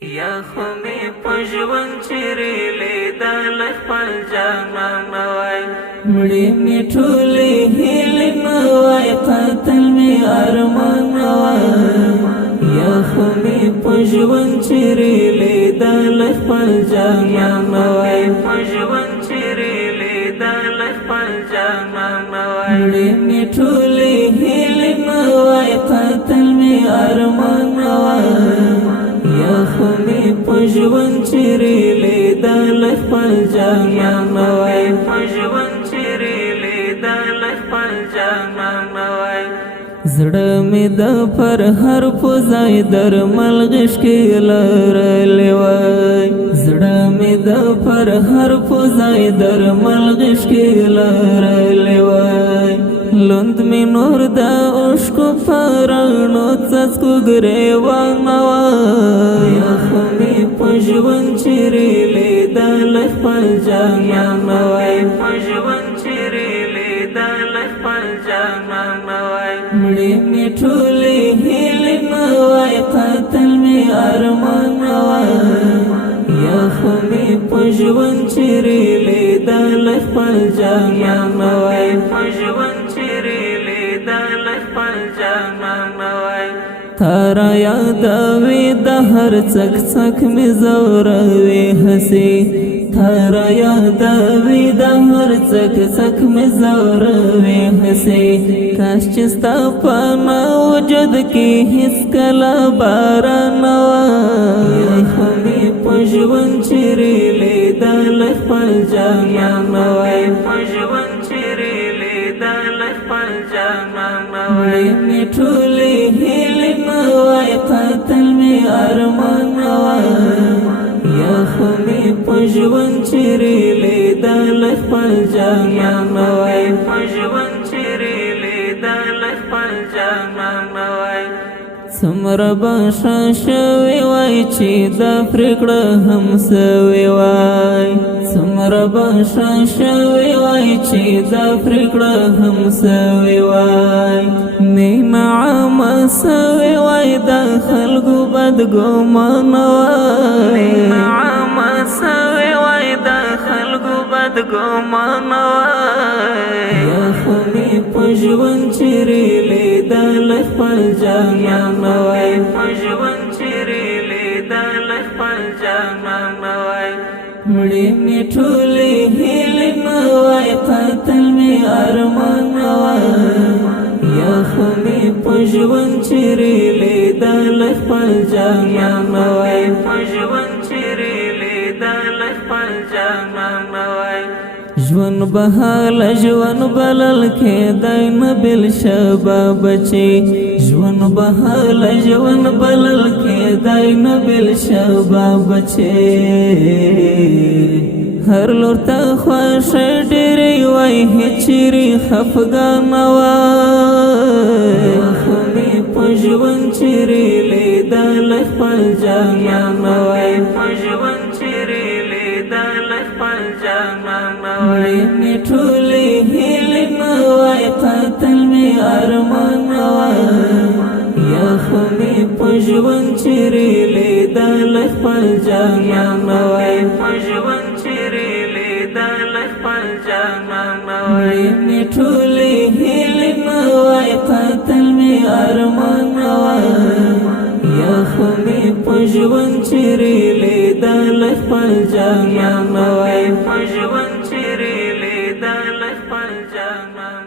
یا خو می پژون چیرې لیدل خپل جانان وای مړې می ټولې هیلې وای قاتل می ارمان وای یا خو می پژون چیرې لیدل خپل جانان وای پژون چیرې لیدل خپل جانان وای مړې می ټولې هیلې وای قاتل می ارمان وای یا خو می پژون چیرې لیدل خپل جانان وای پژون چیرې لیدل خپل جانان وای زړه می د پر هر پوزای درمل غش کې لرلې وای زړه می د پر هر پوزای درمل غش کې لرلې وای لوند می نور دا اوشکو پرانو څسکو ګریوان وای یا خو می پژون چیرې لیدل خپل جانان وای پژون چیرې لیدل خپل جانان وای مړې می ټولې هیلې وای قاتل می ارمان وای یا خو می پژون چیرې لیدل خپل جانان وای پژون چیرې لیدل خپل جانان وای تارا یادوي د هر څک څک می زوروي هسي تارا یادوي د هر څک څک می زوروي هسي کاش چې ستا په وجود کې هیڅ کله باران وای خو می پژون چیرې لیدل خپل جانان وای پژون چیرې لیدل خپل جانان وای می ټولې هیلې وای قاتل می ارمان وای یا خو می پژون چیرې لیدل خپل جانان وای پژون چیرې لیدل خپل جانان وای څومره باشا شوی وای چې دا پرېکړه هم سوی وای څومره باشا شوی وای چې دا پرېکړه هم سوی وای مینه عامه سوی وای د خلکو بدګمان وای مینه عامه سوی وای د خلکو بدګمان وای یا خو می پژون چیرې لیدل خپل جانان وای پژون چیرې لیدل خپل جانان وای مړې می ټولې هیلې وای قاتل می ارمان وای یا خو می پژون چیرې لیدل خپل جانان وای پژون چیرې لیدل خپل جانان وای ژوند بهال ژوند بلل کېدای نه بل شبا بچي ژوند بهال ژوند بلل کېدای نه بل شبا بچي هر لور ته خوښ ډېرې وای هچري خفګان وای خو می پژون چیرې لیدل خپل جانان وای پژون چیرې لیدل خپل جانان وای می ټولې هیلې وای قاتل می ارمان وای یا خو می پژون چیرې لیدل خپل جانان وای پژون چیرې لیدل خپل جانان وای می ټولې هیلې وای قاتل می ارمان وای یا خو می پژون چیرې لیدل خپل جانان وای پژون چیرې لیدل خپل جانان